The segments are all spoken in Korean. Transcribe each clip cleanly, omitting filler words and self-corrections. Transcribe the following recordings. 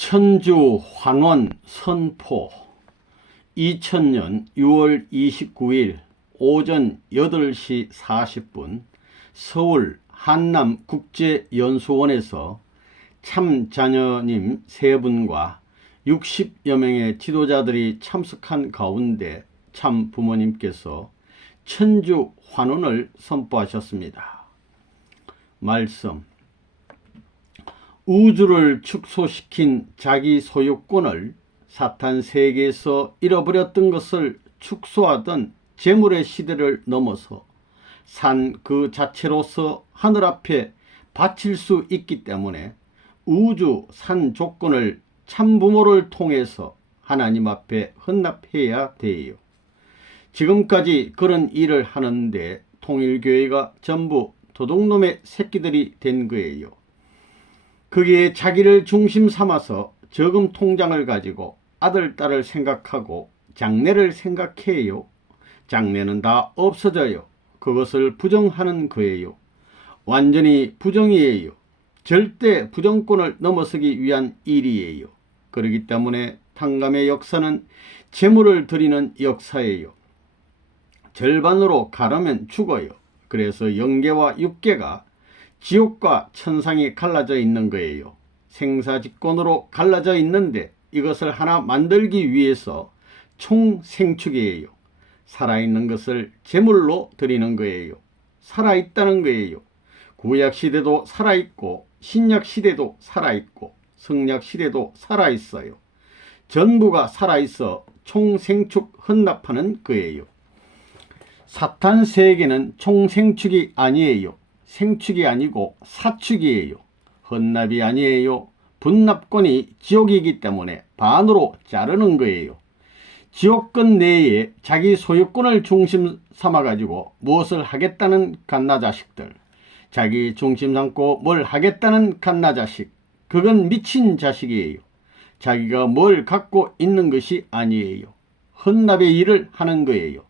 천주 환원 선포 2000년 6월 29일 오전 8시 40분 서울 한남국제연수원에서 참자녀님 3분과 60여 명의 지도자들이 참석한 가운데 참부모님께서 천주 환원을 선포하셨습니다. 말씀: 우주를 축소시킨 자기 소유권을 사탄 세계에서 잃어버렸던 것을 축소하던 재물의 시대를 넘어서 산 그 자체로서 하늘 앞에 바칠 수 있기 때문에 우주 산 조건을 참부모를 통해서 하나님 앞에 헌납해야 돼요. 지금까지 그런 일을 하는데 통일교회가 전부 도둑놈의 새끼들이 된 거예요. 거기에 자기를 중심 삼아서 저금 통장을 가지고 아들, 딸을 생각하고 장래를 생각해요. 장래는 다 없어져요. 그것을 부정하는 거예요. 완전히 부정이에요. 절대 부정권을 넘어서기 위한 일이에요. 그렇기 때문에 탕감의 역사는 재물을 드리는 역사예요. 절반으로 가르면 죽어요. 그래서 영계와 육계가 지옥과 천상이 갈라져 있는 거예요. 생사직권으로 갈라져 있는데 이것을 하나 만들기 위해서 총생축이에요. 살아있는 것을 제물로 드리는 거예요. 살아있다는 거예요. 구약시대도 살아있고 신약시대도 살아있고 성약시대도 살아있어요. 전부가 살아있어 총생축 헌납하는 거예요. 사탄 세계는 총생축이 아니에요. 생축이 아니고 사축이에요. 헌납이 아니에요. 분납권이 지옥이기 때문에 반으로 자르는 거예요. 지옥권 내에 자기 소유권을 중심 삼아가지고 무엇을 하겠다는 갓나자식들, 자기 중심 삼고 뭘 하겠다는 갓나자식, 그건 미친 자식이에요. 자기가 뭘 갖고 있는 것이 아니에요. 헌납의 일을 하는 거예요.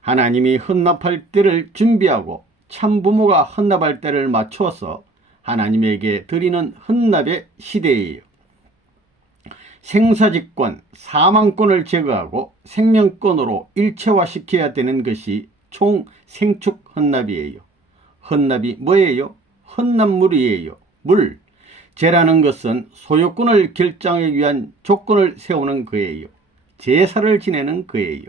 하나님이 헌납할 때를 준비하고 참부모가 헌납할 때를 맞춰서 하나님에게 드리는 헌납의 시대예요. 생사직권, 사망권을 제거하고 생명권으로 일체화시켜야 되는 것이 총생축 헌납이에요. 헌납이 뭐예요? 헌납물이에요. 물. 제라는 것은 소유권을 결정하기 위한 조건을 세우는 거예요. 제사를 지내는 거예요.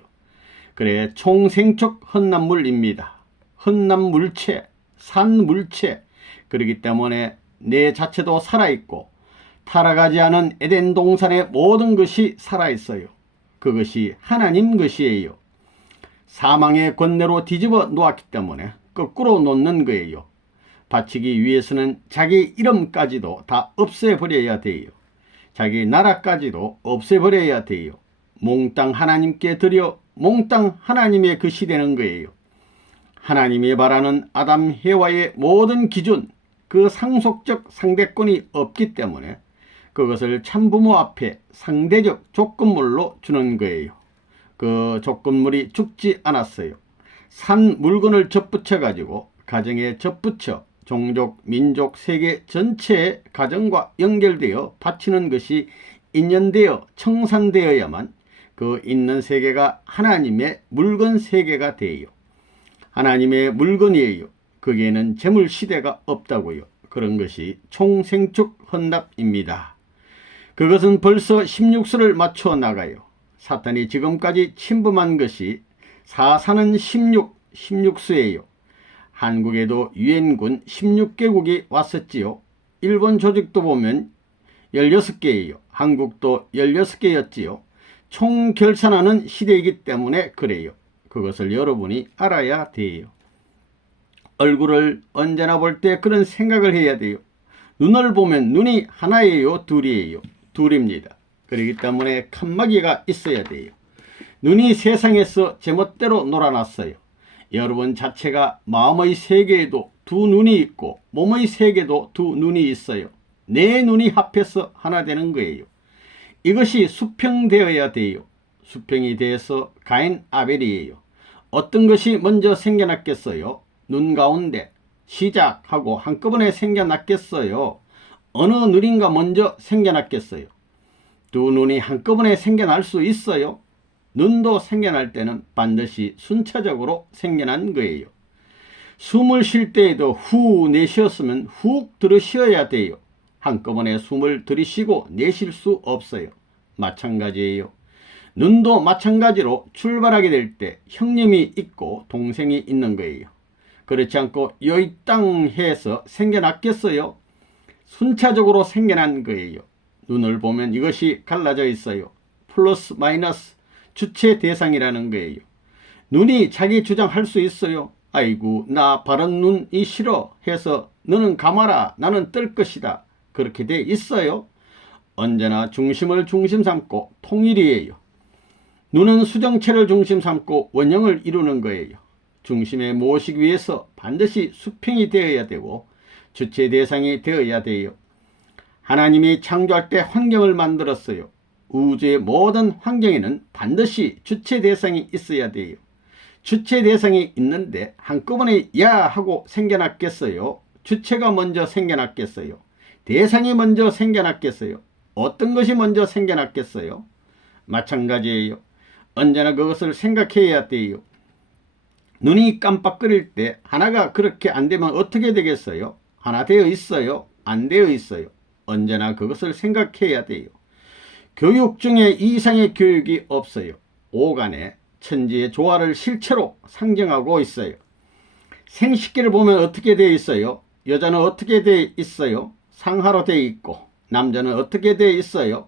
그래, 총생축 헌납물입니다. 헌납물체, 산물체. 그렇기 때문에 내 자체도 살아있고 타락하지 않은 에덴 동산의 모든 것이 살아있어요. 그것이 하나님 것이에요. 사망의 권내로 뒤집어 놓았기 때문에 거꾸로 놓는 거예요. 바치기 위해서는 자기 이름까지도 다 없애버려야 돼요. 자기 나라까지도 없애버려야 돼요. 몽땅 하나님께 드려 몽땅 하나님의 것이 되는 거예요. 하나님이 바라는 아담 해와의 모든 기준, 그 상속적 상대권이 없기 때문에 그것을 참부모 앞에 상대적 조건물로 주는 거예요. 그 조건물이 죽지 않았어요. 산 물건을 접붙여 가지고 가정에 접붙여 종족, 민족, 세계 전체의 가정과 연결되어 바치는 것이 인연되어 청산되어야만 그 있는 세계가 하나님의 물건 세계가 돼요. 하나님의 물건이에요. 거기에는 재물시대가 없다고요. 그런 것이 총생축 헌납입니다. 그것은 벌써 16수를 맞춰 나가요. 사탄이 지금까지 침범한 것이 사사는 16수예요. 한국에도 유엔군 16개국이 왔었지요. 일본 조직도 보면 16개예요. 한국도 16개였지요. 총결산하는 시대이기 때문에 그래요. 그것을 여러분이 알아야 돼요. 얼굴을 언제나 볼 때 그런 생각을 해야 돼요. 눈을 보면 눈이 하나예요, 둘이에요? 둘입니다. 그렇기 때문에 칸막이가 있어야 돼요. 눈이 세상에서 제멋대로 놀아놨어요. 여러분 자체가 마음의 세계에도 두 눈이 있고 몸의 세계도 두 눈이 있어요. 네 눈이 합해서 하나 되는 거예요. 이것이 수평되어야 돼요. 수평이 돼서 가인 아벨이에요. 어떤 것이 먼저 생겨났겠어요? 눈 가운데 시작하고 한꺼번에 생겨났겠어요? 어느 눈인가 먼저 생겨났겠어요? 두 눈이 한꺼번에 생겨날 수 있어요? 눈도 생겨날 때는 반드시 순차적으로 생겨난 거예요. 숨을 쉴 때에도 후 내쉬었으면 훅 들이쉬어야 돼요. 한꺼번에 숨을 들이쉬고 내쉴 수 없어요. 마찬가지예요. 눈도 마찬가지로 출발하게 될 때 형님이 있고 동생이 있는 거예요. 그렇지 않고 여의 땅 해서 생겨났겠어요? 순차적으로 생겨난 거예요. 눈을 보면 이것이 갈라져 있어요. 플러스 마이너스 주체 대상이라는 거예요. 눈이 자기 주장할 수 있어요. 아이고 나 바른 눈이 싫어 해서 너는 감아라 나는 뜰 것이다. 그렇게 돼 있어요. 언제나 중심을 중심 삼고 통일이에요. 눈은 수정체를 중심 삼고 원형을 이루는 거예요. 중심에 모시기 위해서 반드시 수평이 되어야 되고 주체 대상이 되어야 돼요. 하나님이 창조할 때 환경을 만들었어요. 우주의 모든 환경에는 반드시 주체 대상이 있어야 돼요. 주체 대상이 있는데 한꺼번에 야 하고 생겨났겠어요? 주체가 먼저 생겨났겠어요? 대상이 먼저 생겨났겠어요? 어떤 것이 먼저 생겨났겠어요? 마찬가지예요. 언제나 그것을 생각해야 돼요. 눈이 깜빡거릴 때 하나가 그렇게 안 되면 어떻게 되겠어요? 하나 되어 있어요? 안 되어 있어요? 언제나 그것을 생각해야 돼요. 교육 중에 이상의 교육이 없어요. 오간에 천지의 조화를 실체로 상정하고 있어요. 생식기를 보면 어떻게 되어 있어요? 여자는 어떻게 되어 있어요? 상하로 되어 있고 남자는 어떻게 되어 있어요?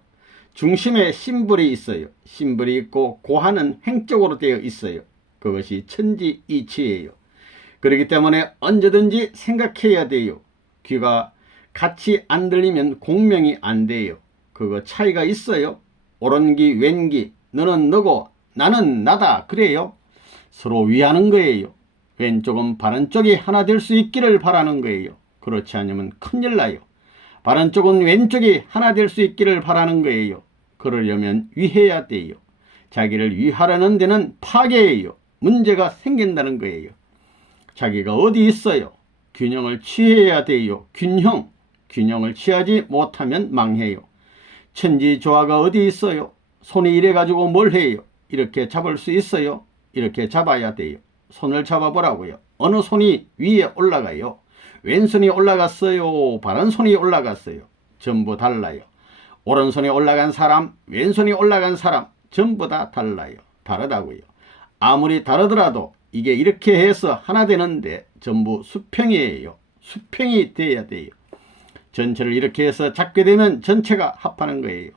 중심에 심불이 있어요. 심불이 있고 고하는 행적으로 되어 있어요. 그것이 천지이치예요. 그렇기 때문에 언제든지 생각해야 돼요. 귀가 같이 안 들리면 공명이 안 돼요. 그거 차이가 있어요. 오른귀 왼귀 너는 너고 나는 나다 그래요. 서로 위하는 거예요. 왼쪽은 바른 쪽이 하나 될 수 있기를 바라는 거예요. 그렇지 않으면 큰일 나요. 바른 쪽은 왼쪽이 하나 될 수 있기를 바라는 거예요. 그러려면 위해야 돼요. 자기를 위하려는 데는 파괴예요. 문제가 생긴다는 거예요. 자기가 어디 있어요? 균형을 취해야 돼요. 균형을 취하지 못하면 망해요. 천지조화가 어디 있어요? 손이 이래 가지고 뭘 해요? 이렇게 잡을 수 있어요? 이렇게 잡아야 돼요. 손을 잡아보라고요. 어느 손이 위에 올라가요? 왼손이 올라갔어요? 바른손이 올라갔어요? 전부 달라요. 오른손이 올라간 사람, 왼손이 올라간 사람 전부 다 달라요. 다르다고요. 아무리 다르더라도 이게 이렇게 해서 하나 되는데 전부 수평이에요. 수평이 돼야 돼요. 전체를 이렇게 해서 잡게 되면 전체가 합하는 거예요.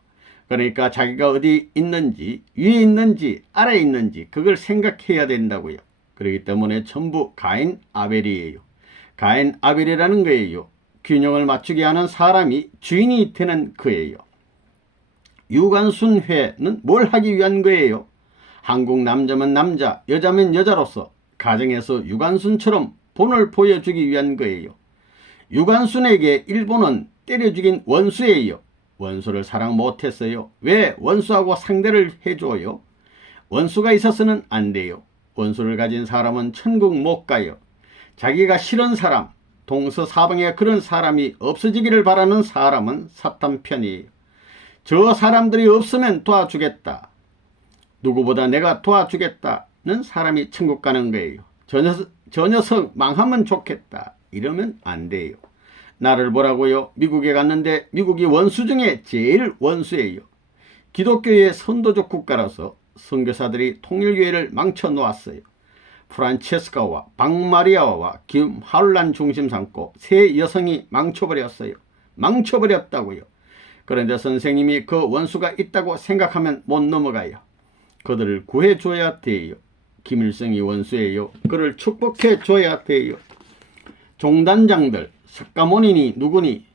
그러니까 자기가 어디 있는지, 위에 있는지, 아래에 있는지 그걸 생각해야 된다고요. 그렇기 때문에 전부 가인 아벨이에요. 가인 아벨이라는 거예요. 균형을 맞추게 하는 사람이 주인이 되는 거예요. 유관순회는 뭘 하기 위한 거예요? 한국 남자면 남자, 여자면 여자로서 가정에서 유관순처럼 본을 보여주기 위한 거예요. 유관순에게 일본은 때려 죽인 원수예요. 원수를 사랑 못했어요. 왜 원수하고 상대를 해줘요? 원수가 있어서는 안 돼요. 원수를 가진 사람은 천국 못 가요. 자기가 싫은 사람, 동서사방에 그런 사람이 없어지기를 바라는 사람은 사탄 편이에요. 저 사람들이 없으면 도와주겠다. 누구보다 내가 도와주겠다는 사람이 천국 가는 거예요. 저 녀석 망하면 좋겠다. 이러면 안 돼요. 나를 보라고요. 미국에 갔는데 미국이 원수 중에 제일 원수예요. 기독교의 선도적 국가라서 선교사들이 통일교회를 망쳐놓았어요. 프란체스카와 박마리아와 김하울란 중심 삼고 세 여성이 망쳐버렸어요. 망쳐버렸다고요. 그런데 선생님이 그 원수가 있다고 생각하면 못 넘어가요. 그들을 구해줘야 돼요. 김일성이 원수예요. 그를 축복해줘야 돼요. 종단장들, 석가모니니 누구니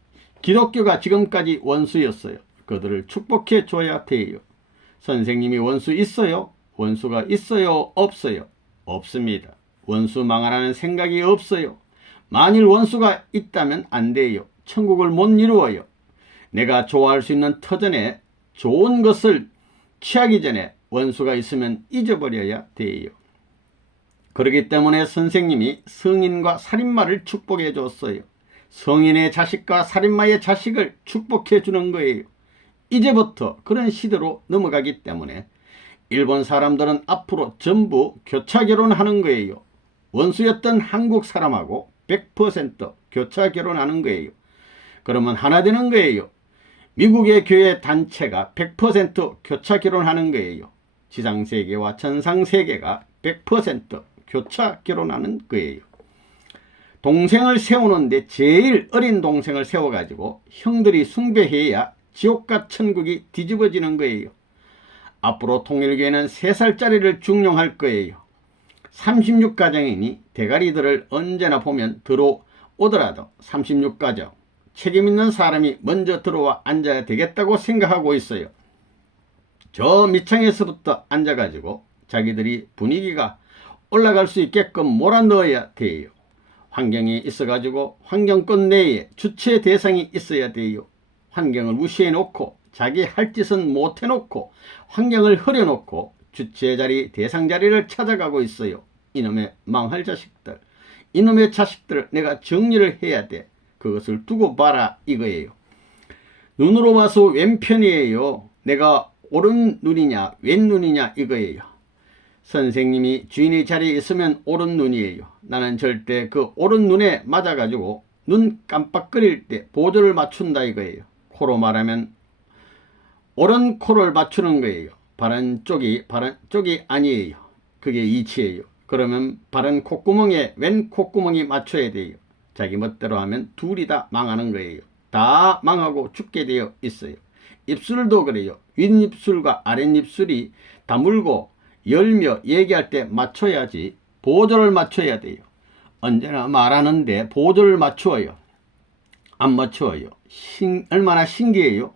기독교가 지금까지 원수였어요. 그들을 축복해줘야 돼요. 선생님이 원수 있어요? 원수가 있어요? 없어요? 없습니다. 원수 망하라는 생각이 없어요. 만일 원수가 있다면 안 돼요. 천국을 못 이루어요. 내가 좋아할 수 있는 터전에 좋은 것을 취하기 전에 원수가 있으면 잊어버려야 돼요. 그렇기 때문에 선생님이 성인과 살인마를 축복해 줬어요. 성인의 자식과 살인마의 자식을 축복해 주는 거예요. 이제부터 그런 시대로 넘어가기 때문에 일본 사람들은 앞으로 전부 교차 결혼하는 거예요. 원수였던 한국 사람하고 100% 교차 결혼하는 거예요. 그러면 하나 되는 거예요. 미국의 교회 단체가 100% 교차 결혼하는 거예요. 지상세계와 천상세계가 100% 교차 결혼하는 거예요. 동생을 세우는데 제일 어린 동생을 세워가지고 형들이 숭배해야 지옥과 천국이 뒤집어지는 거예요. 앞으로 통일교회는 3살짜리를 중용할 거예요. 36가정이니 대가리들을 언제나 보면 들어오더라도 36가정 책임있는 사람이 먼저 들어와 앉아야 되겠다고 생각하고 있어요. 저 밑창에서부터 앉아가지고 자기들이 분위기가 올라갈 수 있게끔 몰아넣어야 돼요. 환경이 있어가지고 환경권 내에 주체 대상이 있어야 돼요. 환경을 무시해놓고 자기 할 짓은 못해놓고 환경을 흐려놓고 주체 자리 대상 자리를 찾아가고 있어요. 이놈의 망할 자식들, 이놈의 자식들을 내가 정리를 해야 돼. 그것을 두고 봐라 이거예요. 눈으로 봐서 왼편이에요. 내가 오른 눈이냐 왼 눈이냐 이거예요. 선생님이 주인의 자리에 있으면 오른 눈이에요. 나는 절대 그 오른 눈에 맞아가지고 눈 깜빡거릴 때 보조를 맞춘다 이거예요. 코로 말하면 오른 코를 맞추는 거예요. 바른 쪽이 아니에요. 그게 이치예요. 그러면 바른 콧구멍에 왼 콧구멍이 맞춰야 돼요. 자기 멋대로 하면 둘이 다 망하는 거예요. 다 망하고 죽게 되어 있어요. 입술도 그래요. 윗입술과 아랫입술이 다물고 열며 얘기할 때 맞춰야지 보조를 맞춰야 돼요. 언제나 말하는데 보조를 맞추어요. 안 맞추어요. 얼마나 신기해요.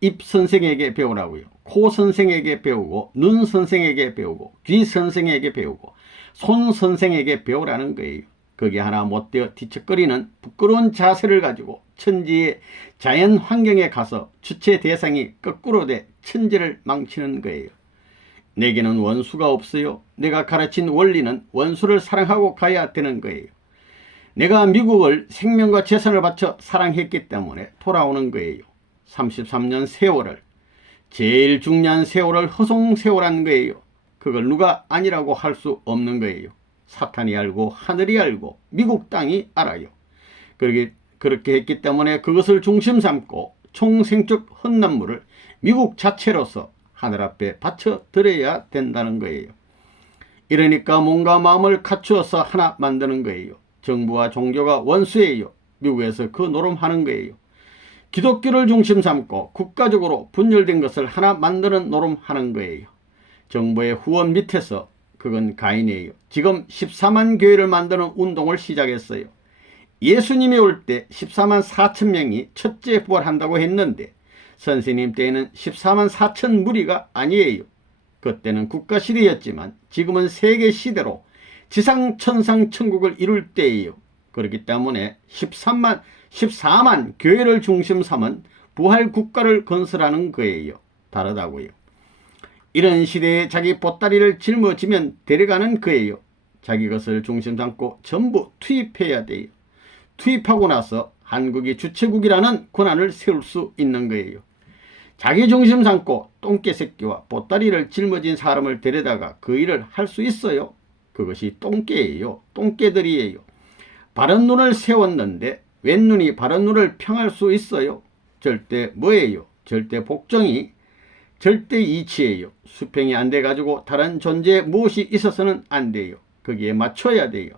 입 선생에게 배우라고요. 코 선생에게 배우고 눈 선생에게 배우고 귀 선생에게 배우고 손 선생에게 배우라는 거예요. 그게 하나 못되어 뒤척거리는 부끄러운 자세를 가지고 천지의 자연 환경에 가서 주체 대상이 거꾸로 돼 천지를 망치는 거예요. 내게는 원수가 없어요. 내가 가르친 원리는 원수를 사랑하고 가야 되는 거예요. 내가 미국을 생명과 재산을 바쳐 사랑했기 때문에 돌아오는 거예요. 33년 세월을, 제일 중요한 세월을 허송세월한 거예요. 그걸 누가 아니라고 할 수 없는 거예요. 사탄이 알고 하늘이 알고 미국 땅이 알아요. 그렇게 했기 때문에 그것을 중심 삼고 총생적 헌납물을 미국 자체로서 하늘 앞에 바쳐 드려야 된다는 거예요. 이러니까 몸과 마음을 갖추어서 하나 만드는 거예요. 정부와 종교가 원수예요. 미국에서 그 노름하는 거예요. 기독교를 중심 삼고 국가적으로 분열된 것을 하나 만드는 노름하는 거예요. 정부의 후원 밑에서 그건 가인이에요. 지금 14만 교회를 만드는 운동을 시작했어요. 예수님이 올 때 14만 4천 명이 첫째 부활한다고 했는데 선생님 때에는 14만 4천 무리가 아니에요. 그때는 국가시대였지만 지금은 세계시대로 지상 천상 천국을 이룰 때예요. 그렇기 때문에 14만 교회를 중심 삼은 부활 국가를 건설하는 거예요. 다르다고요. 이런 시대에 자기 보따리를 짊어지면 데려가는 거예요. 자기 것을 중심 삼고 전부 투입해야 돼요. 투입하고 나서 한국이 주체국이라는 권한을 세울 수 있는 거예요. 자기 중심 삼고 똥개 새끼와 보따리를 짊어진 사람을 데려다가 그 일을 할 수 있어요? 그것이 똥개예요. 똥개들이에요. 바른 눈을 세웠는데 왼눈이 바른 눈을 평할 수 있어요? 절대 뭐예요? 절대 복종이 절대 이치예요. 수평이 안 돼가지고 다른 존재에 무엇이 있어서는 안 돼요. 거기에 맞춰야 돼요.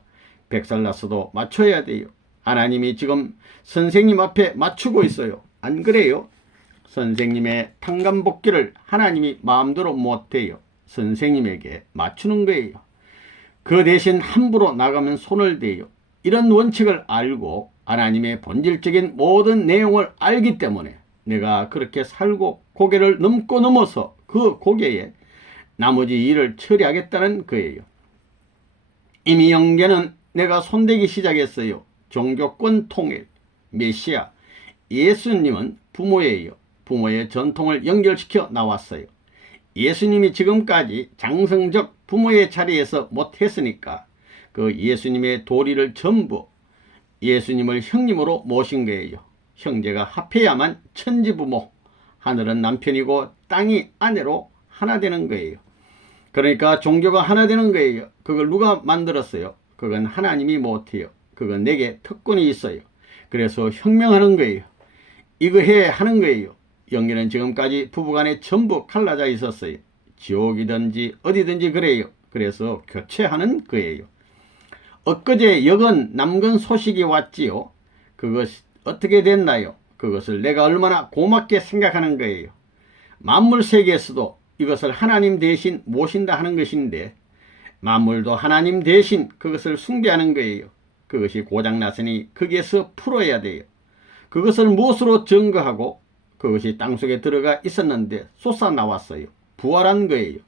백살 났어도 맞춰야 돼요. 하나님이 지금 선생님 앞에 맞추고 있어요. 안 그래요? 선생님의 탕감복귀를 하나님이 마음대로 못해요. 선생님에게 맞추는 거예요. 그 대신 함부로 나가면 손을 대요. 이런 원칙을 알고 하나님의 본질적인 모든 내용을 알기 때문에 내가 그렇게 살고 고개를 넘고 넘어서 그 고개에 나머지 일을 처리하겠다는 거예요. 이미 영계는 내가 손대기 시작했어요. 종교권 통일, 메시아, 예수님은 부모예요. 부모의 전통을 연결시켜 나왔어요. 예수님이 지금까지 장성적 부모의 자리에서 못했으니까 그 예수님의 도리를 전부 예수님을 형님으로 모신 거예요. 형제가 합해야만 천지부모, 하늘은 남편이고 땅이 아내로 하나 되는 거예요. 그러니까 종교가 하나 되는 거예요. 그걸 누가 만들었어요? 그건 하나님이 못해요. 그건 내게 특권이 있어요. 그래서 혁명하는 거예요. 이거 해 하는 거예요. 영계는 지금까지 부부간에 전부 갈라져 있었어요. 지옥이든지 어디든지 그래요. 그래서 교체하는 거예요. 엊그제 여건 남건 소식이 왔지요. 그것이 어떻게 됐나요? 그것을 내가 얼마나 고맙게 생각하는 거예요. 만물 세계에서도 이것을 하나님 대신 모신다 하는 것인데 만물도 하나님 대신 그것을 숭배하는 거예요. 그것이 고장났으니 거기에서 풀어야 돼요. 그것을 무엇으로 증거하고 그것이 땅속에 들어가 있었는데 솟아나왔어요. 부활한 거예요.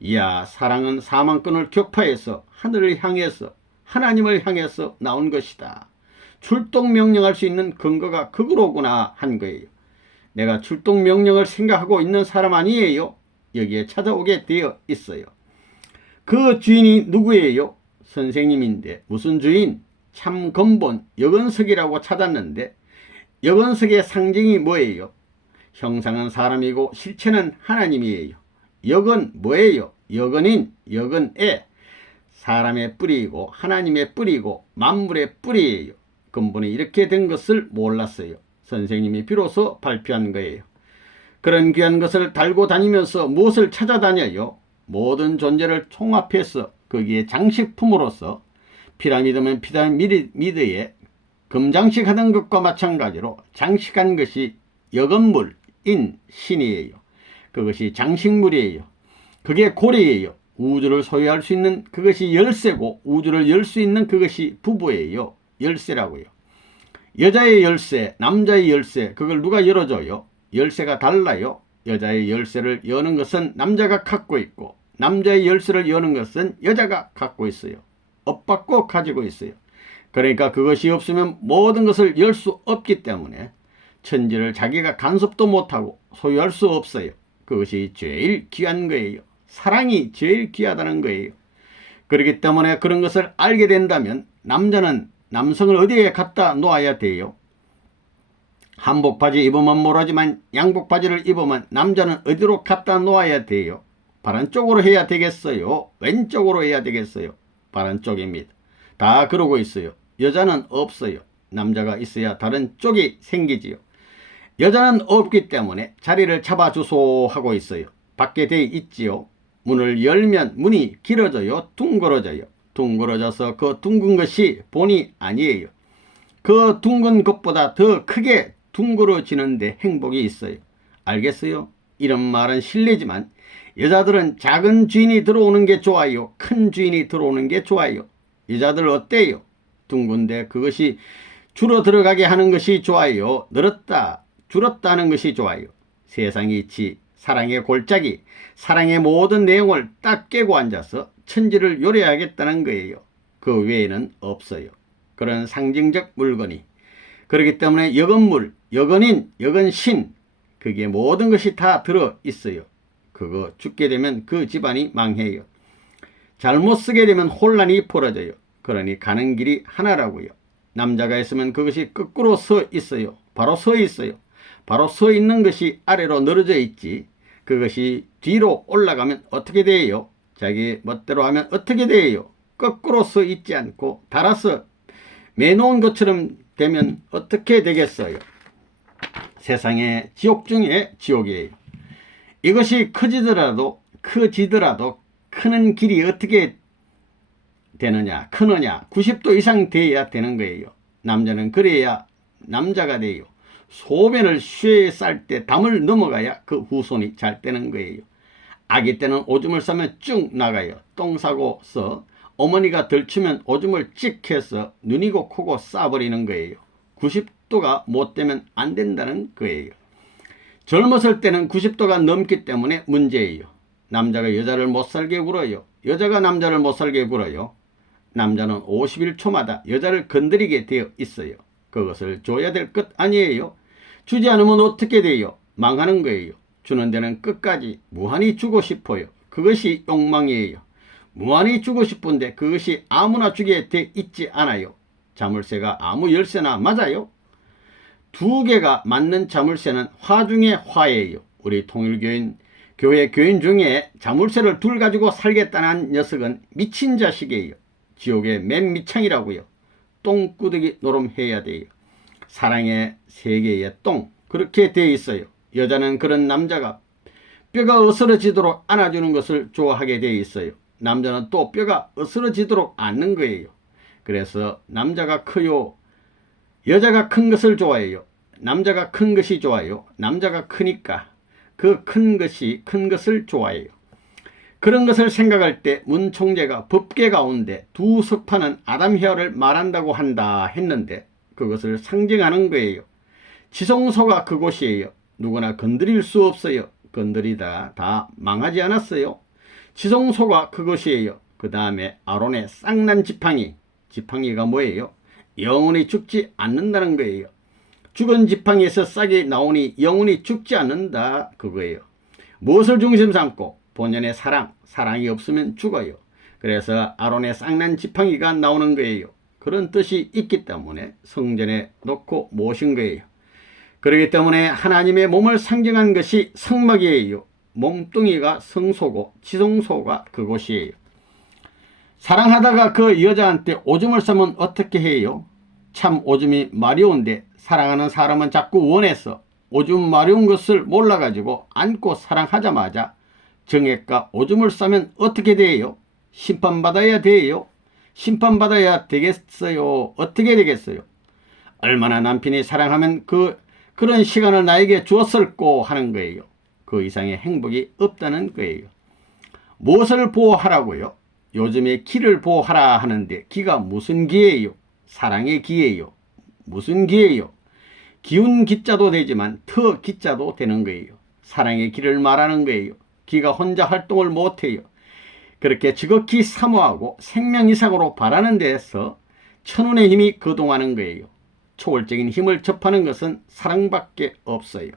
이야, 사랑은 사망권을 격파해서 하늘을 향해서 하나님을 향해서 나온 것이다. 출동 명령할 수 있는 근거가 그거로구나 한 거예요. 내가 출동 명령을 생각하고 있는 사람 아니에요. 여기에 찾아오게 되어 있어요. 그 주인이 누구예요? 선생님인데 무슨 주인? 참 근본 여건석이라고 찾았는데 여건석의 상징이 뭐예요? 형상은 사람이고 실체는 하나님이에요. 여건 뭐예요? 여건인 여건에 사람의 뿌리이고 하나님의 뿌리이고 만물의 뿌리예요. 근본이 이렇게 된 것을 몰랐어요. 선생님이 비로소 발표한 거예요. 그런 귀한 것을 달고 다니면서 무엇을 찾아다녀요? 모든 존재를 총합해서 거기에 장식품으로서 피라미드면 피라미드에 금장식하던 것과 마찬가지로 장식한 것이 여건물인 신이에요. 그것이 장식물이에요. 그게 고리예요. 우주를 소유할 수 있는 그것이 열쇠고 우주를 열 수 있는 그것이 부부예요. 열쇠라고요. 여자의 열쇠, 남자의 열쇠, 그걸 누가 열어줘요? 열쇠가 달라요. 여자의 열쇠를 여는 것은 남자가 갖고 있고 남자의 열쇠를 여는 것은 여자가 갖고 있어요. 엇받고 가지고 있어요. 그러니까 그것이 없으면 모든 것을 열 수 없기 때문에 천지를 자기가 간섭도 못하고 소유할 수 없어요. 그것이 제일 귀한 거예요. 사랑이 제일 귀하다는 거예요. 그렇기 때문에 그런 것을 알게 된다면 남자는 남성을 어디에 갖다 놓아야 돼요? 한복 바지 입으면 모르지만 양복 바지를 입으면 남자는 어디로 갖다 놓아야 돼요? 바른 쪽으로 해야 되겠어요? 왼쪽으로 해야 되겠어요? 바른 쪽입니다. 다 그러고 있어요. 여자는 없어요. 남자가 있어야 다른 쪽이 생기지요. 여자는 없기 때문에 자리를 잡아주소 하고 있어요. 밖에 돼 있지요. 문을 열면 문이 길어져요? 둥그러져요? 둥그러져서 그 둥근 것이 본이 아니에요. 그 둥근 것보다 더 크게 둥그러지는데 행복이 있어요. 알겠어요? 이런 말은 실례지만 여자들은 작은 주인이 들어오는 게 좋아요? 큰 주인이 들어오는 게 좋아요? 여자들 어때요? 둥근데 그것이 줄어 들어가게 하는 것이 좋아요? 늘었다, 줄었다 하는 것이 좋아요? 세상이 이치 사랑의 골짜기, 사랑의 모든 내용을 딱 깨고 앉아서 천지를 요래하겠다는 거예요. 그 외에는 없어요. 그런 상징적 물건이. 그렇기 때문에 여건물, 여건인, 여건신, 그게 모든 것이 다 들어 있어요. 그거 죽게 되면 그 집안이 망해요. 잘못 쓰게 되면 혼란이 벌어져요. 그러니 가는 길이 하나라고요. 남자가 있으면 그것이 거꾸로 서 있어요. 바로 서 있어요. 바로 서 있는 것이 아래로 늘어져 있지. 그것이 뒤로 올라가면 어떻게 돼요? 자기 멋대로 하면 어떻게 돼요? 거꾸로 서 있지 않고 달아서 매놓은 것처럼 되면 어떻게 되겠어요? 세상의 지옥 중에 지옥이에요. 이것이 커지더라도 크는 길이 어떻게 되느냐, 크느냐, 90도 이상 돼야 되는 거예요. 남자는 그래야 남자가 돼요. 소변을 쇠에 쌀 때 담을 넘어가야 그 후손이 잘 되는 거예요. 아기 때는 오줌을 싸면 쭉 나가요. 똥 싸고서 어머니가 덜치면 오줌을 찍 해서 눈이고 코고 싸버리는 거예요. 90도가 못 되면 안 된다는 거예요. 젊었을 때는 90도가 넘기 때문에 문제예요. 남자가 여자를 못 살게 굴어요. 여자가 남자를 못 살게 굴어요. 남자는 51초마다 여자를 건드리게 되어 있어요. 그것을 줘야 될 것 아니에요. 주지 않으면 어떻게 돼요? 망하는 거예요. 주는 데는 끝까지 무한히 주고 싶어요. 그것이 욕망이에요. 무한히 주고 싶은데 그것이 아무나 주게 돼 있지 않아요. 자물쇠가 아무 열쇠나 맞아요? 두 개가 맞는 자물쇠는 화 중에 화예요. 우리 교회 교인 중에 자물쇠를 둘 가지고 살겠다는 녀석은 미친 자식이에요. 지옥의 맨 밑창이라고요. 똥꾸덕이 노름해야 돼요. 사랑의 세계의 똥, 그렇게 돼 있어요. 여자는 그런 남자가 뼈가 으스러지도록 안아주는 것을 좋아하게 돼 있어요. 남자는 또 뼈가 으스러지도록 안는 거예요. 그래서 남자가 커요, 여자가 큰 것을 좋아해요. 남자가 큰 것이 좋아요. 남자가 크니까 그 큰 것을 좋아해요. 그런 것을 생각할 때 문 총재가 법계 가운데 두 석판은 아담 헤어를 말한다고 한다 했는데 그것을 상징하는 거예요. 지성소가 그곳이에요. 누구나 건드릴 수 없어요. 건드리다 다 망하지 않았어요. 지성소가 그것이에요. 그 다음에 아론의 쌍난 지팡이가 뭐예요? 영원히 죽지 않는다는 거예요. 죽은 지팡이에서 싹이 나오니 영원히 죽지 않는다, 그거예요. 무엇을 중심 삼고? 본연의 사랑이 없으면 죽어요. 그래서 아론의 쌍난 지팡이가 나오는 거예요. 그런 뜻이 있기 때문에 성전에 놓고 모신 거예요. 그렇기 때문에 하나님의 몸을 상징한 것이 성막이에요. 몸뚱이가 성소고 지성소가 그곳이에요. 사랑하다가 그 여자한테 오줌을 싸면 어떻게 해요? 참 오줌이 마려운데 사랑하는 사람은 자꾸 원해서 오줌 마려운 것을 몰라가지고 안고 사랑하자마자 정액과 오줌을 싸면 어떻게 돼요? 심판받아야 돼요? 심판받아야 되겠어요? 어떻게 되겠어요? 얼마나 남편이 사랑하면 그런 시간을 나에게 주었을꼬 하는 거예요. 그 이상의 행복이 없다는 거예요. 무엇을 보호하라고요? 요즘에 기를 보호하라 하는데 기가 무슨 기예요? 사랑의 기예요. 무슨 기예요? 기운 기자도 되지만 터 기자도 되는 거예요. 사랑의 기를 말하는 거예요. 기가 혼자 활동을 못해요. 그렇게 지극히 사모하고 생명 이상으로 바라는 데에서 천운의 힘이 거동하는 거예요. 초월적인 힘을 접하는 것은 사랑밖에 없어요.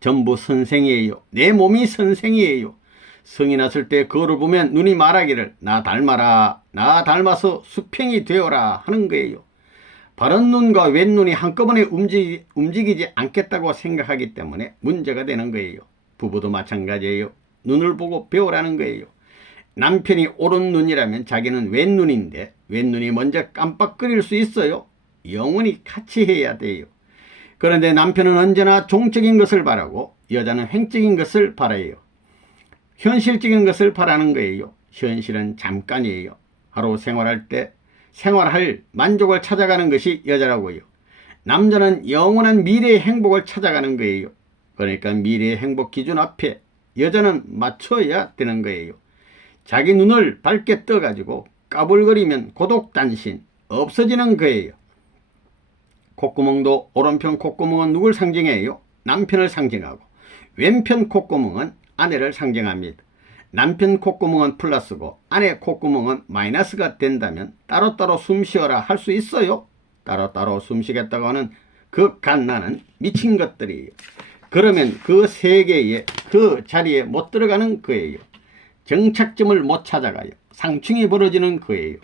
전부 선생이에요. 내 몸이 선생이에요. 성이 났을 때 그거를 보면 눈이 말하기를 나 닮아라, 나 닮아서 수평이 되어라 하는 거예요. 바른 눈과 왼눈이 한꺼번에 움직이지 않겠다고 생각하기 때문에 문제가 되는 거예요. 부부도 마찬가지예요. 눈을 보고 배우라는 거예요. 남편이 오른 눈이라면 자기는 왼눈인데 왼눈이 먼저 깜빡거릴 수 있어요. 영원히 같이 해야 돼요. 그런데 남편은 언제나 종적인 것을 바라고 여자는 횡적인 것을 바라요. 현실적인 것을 바라는 거예요. 현실은 잠깐이에요. 하루 생활할 만족을 찾아가는 것이 여자라고요. 남자는 영원한 미래의 행복을 찾아가는 거예요. 그러니까 미래의 행복 기준 앞에 여자는 맞춰야 되는 거예요. 자기 눈을 밝게 떠가지고 까불거리면 고독단신 없어지는 거예요. 콧구멍도 오른편 콧구멍은 누굴 상징해요? 남편을 상징하고 왼편 콧구멍은 아내를 상징합니다. 남편 콧구멍은 플러스고 아내 콧구멍은 마이너스가 된다면 따로따로 숨쉬어라 할 수 있어요? 따로따로 숨쉬겠다고 하는 그 갓나는 미친 것들이에요. 그러면 그 세계에 그 자리에 못 들어가는 거예요. 정착점을 못 찾아가요. 상충이 벌어지는 거예요.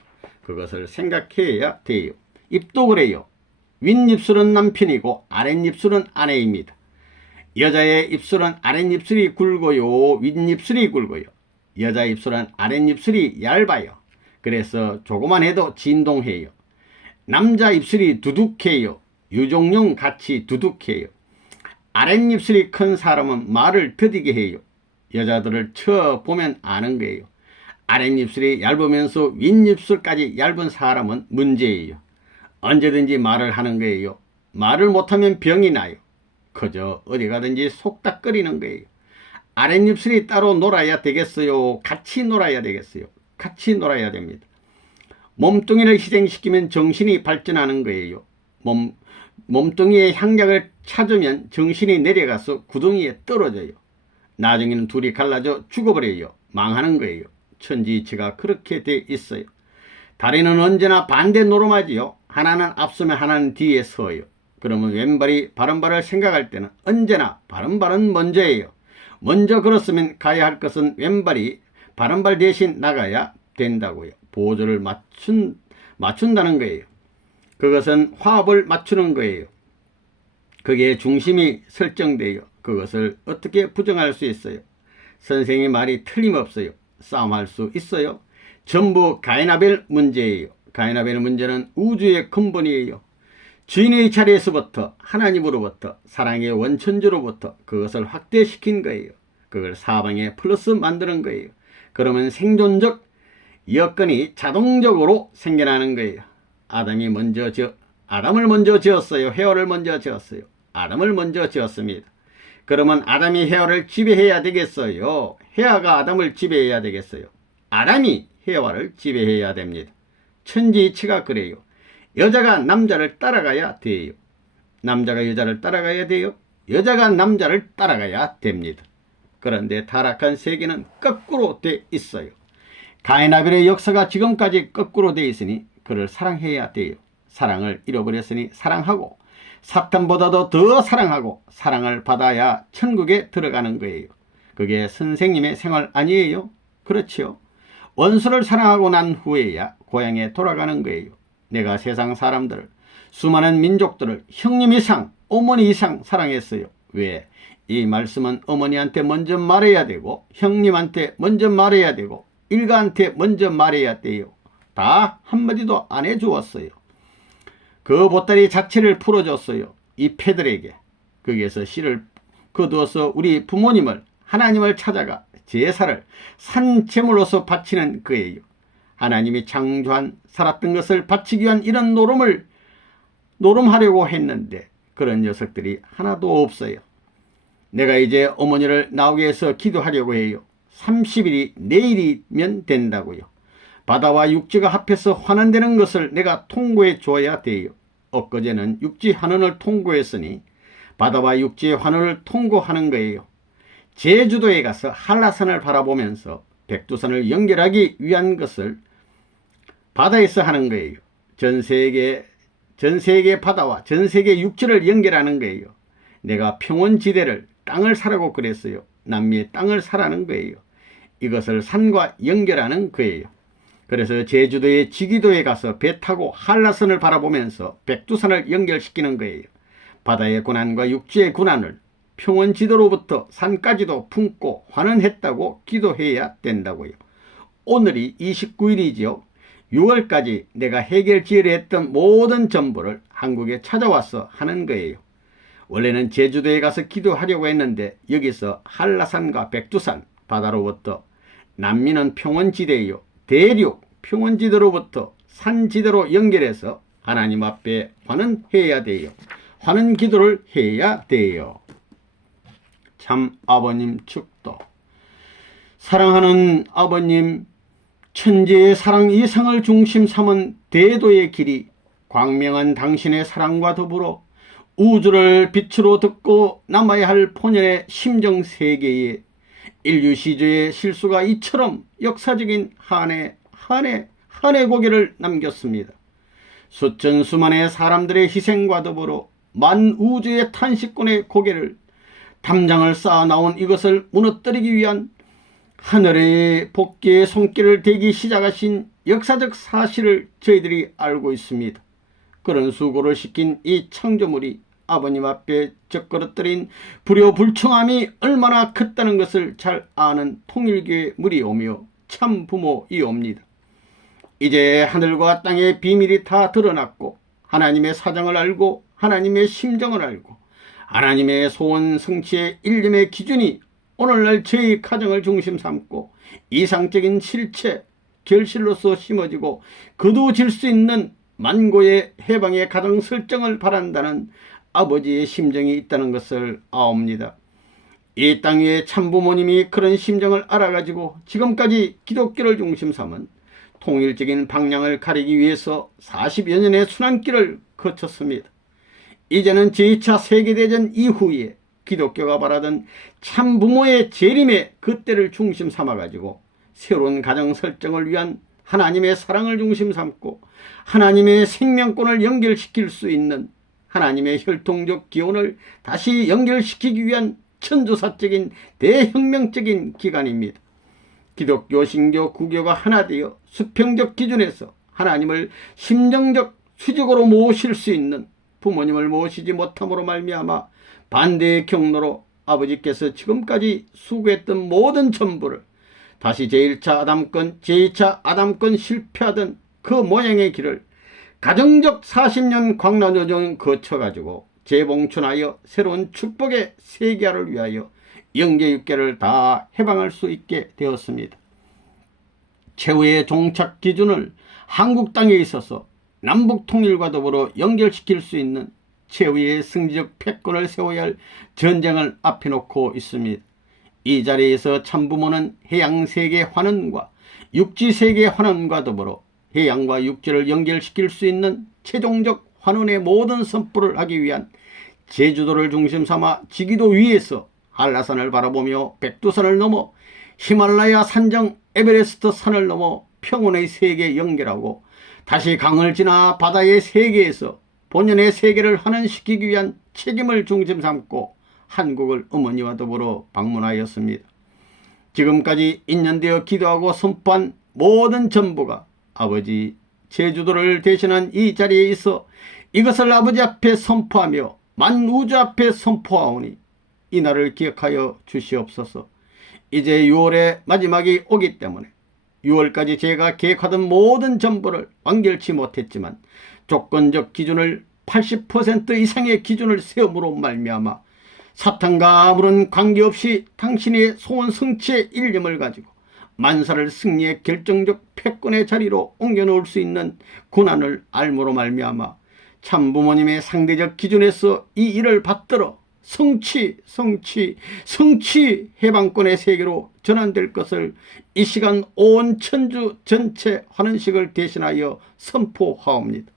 그것을 생각해야 돼요. 입도 그래요. 윗입술은 남편이고 아랫입술은 아내입니다. 여자의 입술은 아랫입술이 굵고요. 윗입술이 굵어요. 여자 입술은 아랫입술이 얇아요. 그래서 조그만 해도 진동해요. 남자 입술이 두둑해요. 유종룡 같이 두둑해요. 아랫입술이 큰 사람은 말을 더디게 해요. 여자들을 쳐보면 아는 거예요. 아랫입술이 얇으면서 윗입술까지 얇은 사람은 문제예요. 언제든지 말을 하는 거예요. 말을 못하면 병이 나요. 그저 어디 가든지 속닥거리는 거예요. 아랫입술이 따로 놀아야 되겠어요? 같이 놀아야 되겠어요? 같이 놀아야 됩니다. 몸뚱이를 희생시키면 정신이 발전하는 거예요. 몸뚱이의 향약을 찾으면 정신이 내려가서 구덩이에 떨어져요. 나중에는 둘이 갈라져 죽어버려요. 망하는 거예요. 천지이치가 그렇게 돼 있어요. 다리는 언제나 반대 노름하지요. 하나는 앞서면 하나는 뒤에 서요. 그러면 왼발이 바른발을 생각할 때는 언제나 바른발은 먼저예요. 먼저 걸었으면 가야 할 것은 왼발이 바른발 대신 나가야 된다고요. 보조를 맞춘다는 거예요. 그것은 화합을 맞추는 거예요. 거기에 중심이 설정되어 그것을 어떻게 부정할 수 있어요? 선생의 말이 틀림없어요. 싸움할 수 있어요? 전부 가인아벨 문제예요. 가인아벨 문제는 우주의 근본이에요. 주인의 자리에서부터 하나님으로부터 사랑의 원천주로부터 그것을 확대시킨 거예요. 그걸 사방에 플러스 만드는 거예요. 그러면 생존적 여건이 자동적으로 생겨나는 거예요. 아담을 먼저 지었어요. 헤어를 먼저 지었어요. 아담을 먼저 지었습니다. 그러면 아담이 헤어를 지배해야 되겠어요? 헤어가 아담을 지배해야 되겠어요? 아담이 헤어를 지배해야 됩니다. 천지이치가 그래요. 여자가 남자를 따라가야 돼요. 남자가 여자를 따라가야 돼요. 여자가 남자를 따라가야 됩니다. 그런데 타락한 세계는 거꾸로 돼 있어요. 가인아벨의 역사가 지금까지 거꾸로 돼 있으니 그를 사랑해야 돼요. 사랑을 잃어버렸으니 사랑하고 사탄보다도 더 사랑하고 사랑을 받아야 천국에 들어가는 거예요. 그게 선생님의 생활 아니에요? 그렇지요. 원수를 사랑하고 난 후에야 고향에 돌아가는 거예요. 내가 세상 사람들을, 수많은 민족들을 형님 이상, 어머니 이상 사랑했어요. 왜? 이 말씀은 어머니한테 먼저 말해야 되고 형님한테 먼저 말해야 되고 일가한테 먼저 말해야 돼요. 다 한마디도 안 해주었어요. 그 보따리 자체를 풀어줬어요. 이 패들에게. 거기에서 씨를 거두어서 우리 부모님을, 하나님을 찾아가 제사를 산제물로서 바치는 거예요. 하나님이 창조한 살았던 것을 바치기 위한 이런 노름하려고 했는데 그런 녀석들이 하나도 없어요. 내가 이제 어머니를 나오게 해서 기도하려고 해요. 30일이 내일이면 된다고요. 바다와 육지가 합해서 환원되는 것을 내가 통보해 줘야 돼요. 엊그제는 육지 환원을 통보했으니 바다와 육지의 환원을 통보하는 거예요. 제주도에 가서 한라산을 바라보면서 백두산을 연결하기 위한 것을 바다에서 하는 거예요. 전 세계 바다와 전 세계 육지를 연결하는 거예요. 내가 평원지대를 땅을 사라고 그랬어요. 남미의 땅을 사라는 거예요. 이것을 산과 연결하는 거예요. 그래서 제주도의 지기도에 가서 배 타고 한라산을 바라보면서 백두산을 연결시키는 거예요. 바다의 고난과 육지의 고난을 평원지도로부터 산까지도 품고 환원했다고 기도해야 된다고요. 오늘이 29일이지요. 6월까지 내가 해결지으려 했던 모든 전부를 한국에 찾아와서 하는 거예요. 원래는 제주도에 가서 기도하려고 했는데 여기서 한라산과 백두산 바다로부터 남미는 평원지대요. 대륙 평원지대로부터 산지대로 연결해서 하나님 앞에 환원해야 돼요. 환원 기도를 해야 돼요. 참 아버님 축도. 사랑하는 아버님, 천지의 사랑 이상을 중심 삼은 대도의 길이 광명한 당신의 사랑과 더불어 우주를 빛으로 듣고 남아야 할 본연의 심정 세계에 인류 시조의 실수가 이처럼 역사적인 한해 고개를 남겼습니다. 수천 수만의 사람들의 희생과 더불어 만우주의 탄식군의 고개를 담장을 쌓아 나온 이것을 무너뜨리기 위한 하늘의 복귀의 손길을 대기 시작하신 역사적 사실을 저희들이 알고 있습니다. 그런 수고를 시킨 이 창조물이 아버님 앞에 적그릇들인 불효불청함이 얼마나 컸다는 것을 잘 아는 통일교의 무리오며 참 부모이옵니다. 이제 하늘과 땅의 비밀이 다 드러났고 하나님의 사정을 알고 하나님의 심정을 알고 하나님의 소원 성취의 일념의 기준이 오늘날 저희 가정을 중심 삼고 이상적인 실체, 결실로서 심어지고 거두어질 수 있는 만고의 해방의 가정 설정을 바란다는 아버지의 심정이 있다는 것을 아옵니다. 이 땅 위에 참부모님이 그런 심정을 알아가지고 지금까지 기독교를 중심 삼은 통일적인 방향을 가리기 위해서 40여 년의 순환길을 거쳤습니다. 이제는 제2차 세계대전 이후에 기독교가 바라던 참부모의 재림의 그때를 중심 삼아가지고 새로운 가정 설정을 위한 하나님의 사랑을 중심 삼고 하나님의 생명권을 연결시킬 수 있는 하나님의 혈통적 기원을 다시 연결시키기 위한 천주사적인 대혁명적인 기간입니다. 기독교, 신교, 구교가 하나 되어 수평적 기준에서 하나님을 심정적 수직으로 모실 수 있는 부모님을 모시지 못함으로 말미암아 반대의 경로로 아버지께서 지금까지 수고했던 모든 전부를 다시 제2차 아담권 실패하던 그 모양의 길을 가정적 40년 광란여정을 거쳐가지고 재봉춘하여 새로운 축복의 세계화를 위하여 영계육계를 다 해방할 수 있게 되었습니다. 최후의 종착 기준을 한국 땅에 있어서 남북 통일과 더불어 연결시킬 수 있는 최후의 승리적 패권을 세워야 할 전쟁을 앞에 놓고 있습니다. 이 자리에서 참부모는 해양세계 환원과 육지세계 환원과 더불어 해양과 육지를 연결시킬 수 있는 최종적 환원의 모든 선포를 하기 위한 제주도를 중심 삼아 지기도 위에서 한라산을 바라보며 백두산을 넘어 히말라야 산정 에베레스트 산을 넘어 평원의 세계 연결하고 다시 강을 지나 바다의 세계에서 본연의 세계를 환원시키기 위한 책임을 중심 삼고 한국을 어머니와 더불어 방문하였습니다. 지금까지 인연되어 기도하고 선포한 모든 전부가 아버지 제주도를 대신한 이 자리에 있어 이것을 아버지 앞에 선포하며 만우주 앞에 선포하오니 이날을 기억하여 주시옵소서. 이제 6월의 마지막이 오기 때문에 6월까지 제가 계획하던 모든 전부를 완결치 못했지만 조건적 기준을 80% 이상의 기준을 세움으로 말미암아 사탄과 아무런 관계없이 당신의 소원 성취의 일념을 가지고 만사를 승리의 결정적 패권의 자리로 옮겨놓을 수 있는 고난을 알므로 말미암아 참부모님의 상대적 기준에서 이 일을 받들어 성취 해방권의 세계로 전환될 것을 이 시간 온 천주 전체 환원식을 대신하여 선포하옵니다.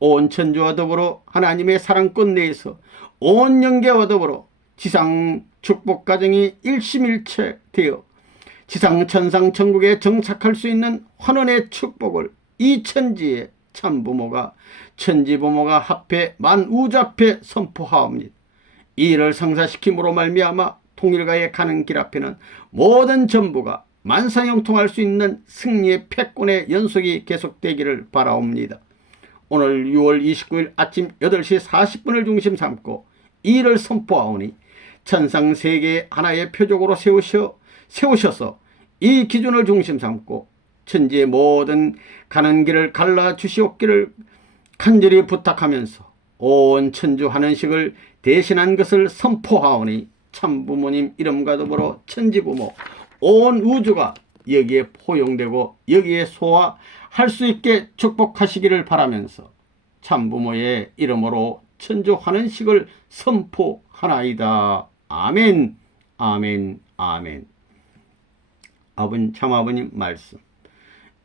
온 천주와 더불어 하나님의 사랑권 내에서 온 영계와 더불어 지상 축복 가정이 일심일체 되어 지상 천상 천국에 정착할 수 있는 환원의 축복을 이 천지의 참부모가 천지부모가 합해 만우주 앞에 선포하옵니다. 이 일을 성사시킴으로 말미암아 통일가에 가는 길 앞에는 모든 전부가 만사형통할 수 있는 승리의 패권의 연속이 계속되기를 바라옵니다. 오늘 6월 29일 아침 8시 40분을 중심 삼고 이 일을 선포하오니 천상세계 하나의 표적으로 세우셔서 이 기준을 중심 삼고 천지의 모든 가는 길을 갈라주시옵기를 간절히 부탁하면서 온 천주 환원식을 대신한 것을 선포하오니 참부모님 이름과 더불어 천지부모 온 우주가 여기에 포용되고 여기에 소화할 수 있게 축복하시기를 바라면서 참부모의 이름으로 천주 환원식을 선포하나이다. 아멘, 아멘, 아멘. 참아버님 말씀.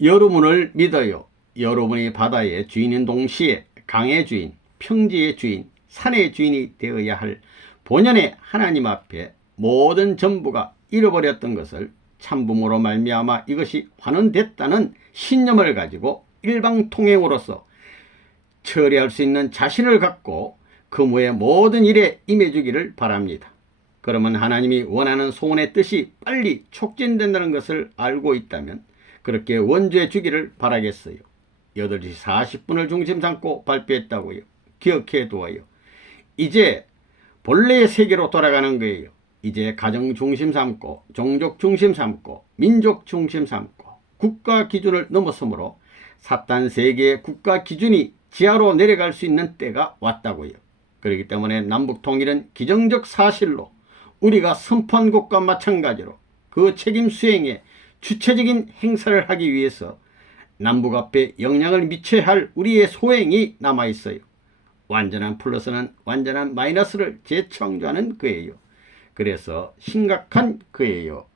여러분을 믿어요. 여러분이 바다의 주인인 동시에 강의 주인, 평지의 주인, 산의 주인이 되어야 할 본연의 하나님 앞에 모든 전부가 잃어버렸던 것을 참부모로 말미암아 이것이 환원됐다는 신념을 가지고 일방통행으로서 처리할 수 있는 자신을 갖고 그무의 모든 일에 임해주기를 바랍니다. 그러면 하나님이 원하는 소원의 뜻이 빨리 촉진된다는 것을 알고 있다면 그렇게 원주해 주기를 바라겠어요. 8시 40분을 중심 삼고 발표했다고요. 기억해 두어요. 이제 본래의 세계로 돌아가는 거예요. 이제 가정 중심 삼고 종족 중심 삼고 민족 중심 삼고 국가 기준을 넘어서므로 사탄 세계의 국가 기준이 지하로 내려갈 수 있는 때가 왔다고요. 그렇기 때문에 남북 통일은 기정적 사실로 우리가 선포한 것과 마찬가지로 그 책임 수행에 주체적인 행사를 하기 위해서 남북 앞에 영향을 미쳐야 할 우리의 소행이 남아있어요. 완전한 플러스는 완전한 마이너스를 재창조하는 거예요. 그래서 심각한 거예요.